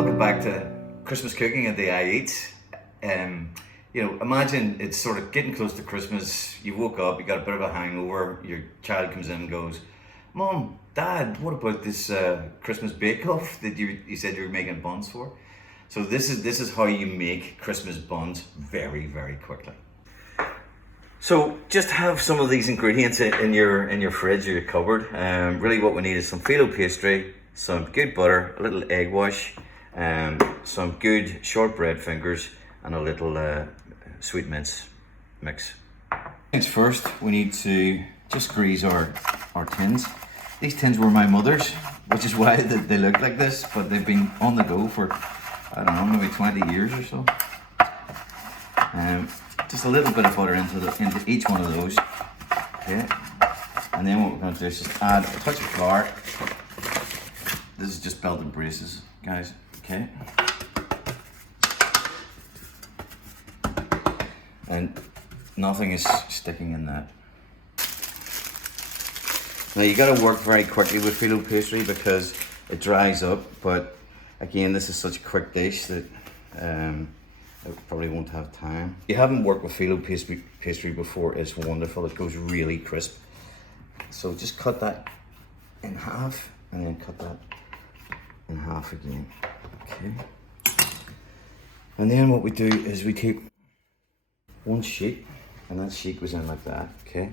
Welcome back to Christmas cooking at the I Eat. Imagine it's sort of getting close to Christmas. You woke up, you got a bit of a hangover. Your child comes in and goes, "Mom, Dad, what about this Christmas bake-off that you said you were making buns for?" So this is how you make Christmas buns very, very quickly. So just have some of these ingredients in your fridge or your cupboard. Really, what we need is some phyllo pastry, some good butter, a little egg wash, some good shortbread fingers, and a little sweet mince mix. Things first, we need to just grease our tins. These tins were my mother's, which is why they look like this, but they've been on the go for, I don't know, maybe 20 years or so. Just a little bit of butter into each one of those. Okay. And then what we're going to do is just add a touch of flour. This is just belted braces, guys. Okay. And nothing is sticking in that. Now you got to work very quickly with phyllo pastry because it dries up, but again, this is such a quick dish that I probably won't have time. If you haven't worked with phyllo pastry before, it's wonderful. It goes really crisp. So just cut that in half and then cut that in half again. Okay. And then what we do is we take one sheet, and that sheet goes in like that. Okay.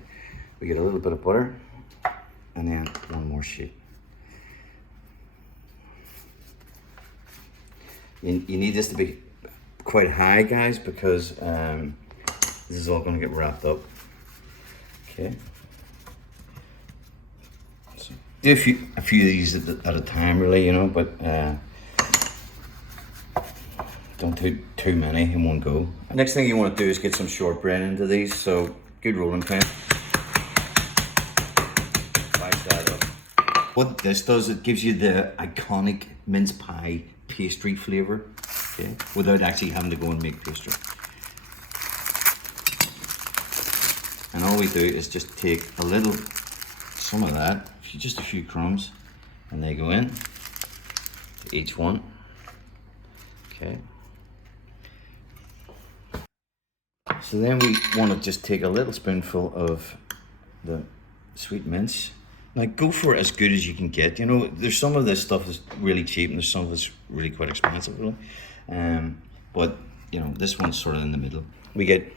We get a little bit of butter and then one more sheet. You need this to be quite high, guys, because this is all going to get wrapped up. Okay. So do a few of these at a time, really, you know, but don't do too many in one go. Next thing you want to do is get some shortbread into these. So good rolling pin. Slice that up. What this does, it gives you the iconic mince pie pastry flavor. Okay, without actually having to go and make pastry. And all we do is just take some of that, just a few crumbs, and they go in to each one. Okay. So then we want to just take a little spoonful of the sweet mince. Now go for as good as you can get. You know, there's some of this stuff that's really cheap and there's some of it's really quite expensive, really. But you know, this one's sort of in the middle. We get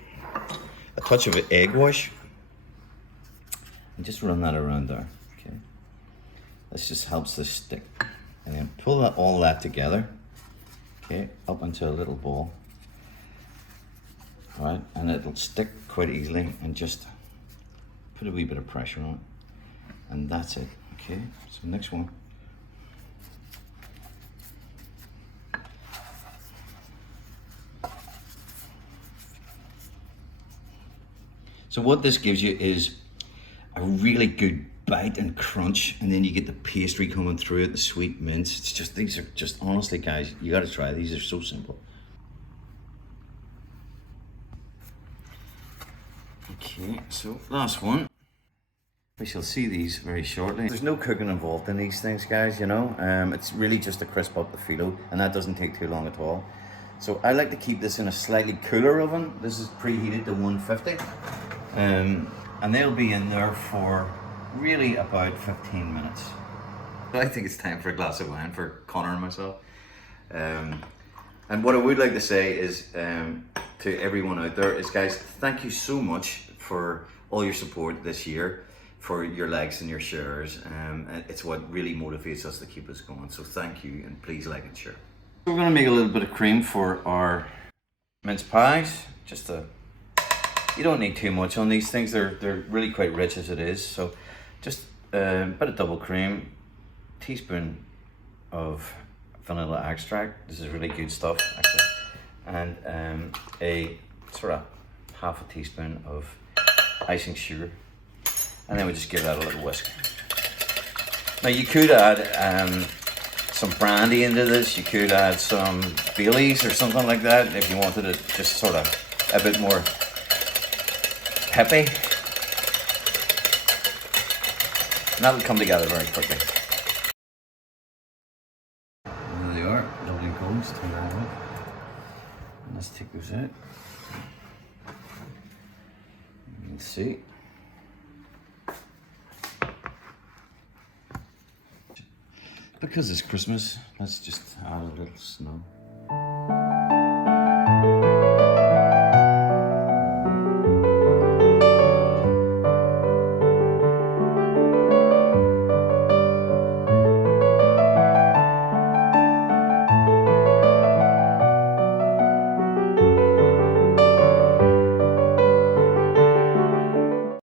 a touch of egg wash and just run that around there. Okay, this just helps this stick, and then pull all that together. Okay, up into a little ball. All right, and it'll stick quite easily, and just put a wee bit of pressure on it, and that's it. Okay, so next one. So what this gives you is a really good bite and crunch, and then you get the pastry coming through it, the sweet mince. It's just, these are just, honestly, guys, you got to try these. They're so simple. Okay, so last one. We shall see these very shortly. There's no cooking involved in these things, guys, you know. It's really just to crisp up the phyllo, and that doesn't take too long at all. So I like to keep this in a slightly cooler oven. This is preheated to 150. And they'll be in there for really about 15 minutes. I think it's time for a glass of wine for Connor and myself. And what I would like to say is to everyone out there is, guys, thank you so much for all your support this year, for your likes and your shares. It's what really motivates us to keep us going. So thank you, and please like and share. We're going to make a little bit of cream for our mince pies. You don't need too much on these things. They're really quite rich as it is. So just a bit of double cream, teaspoon of vanilla extract. This is really good stuff, actually. And a sort of half a teaspoon of icing sugar. And then we just give that a little whisk. Now you could add some brandy into this. You could add some Baileys or something like that if you wanted it just sort of a bit more peppy. And that'll come together very quickly. There they are, lovely and cold. Let's turn that up. And let's take those out. You can see. Because it's Christmas, let's just add a little snow.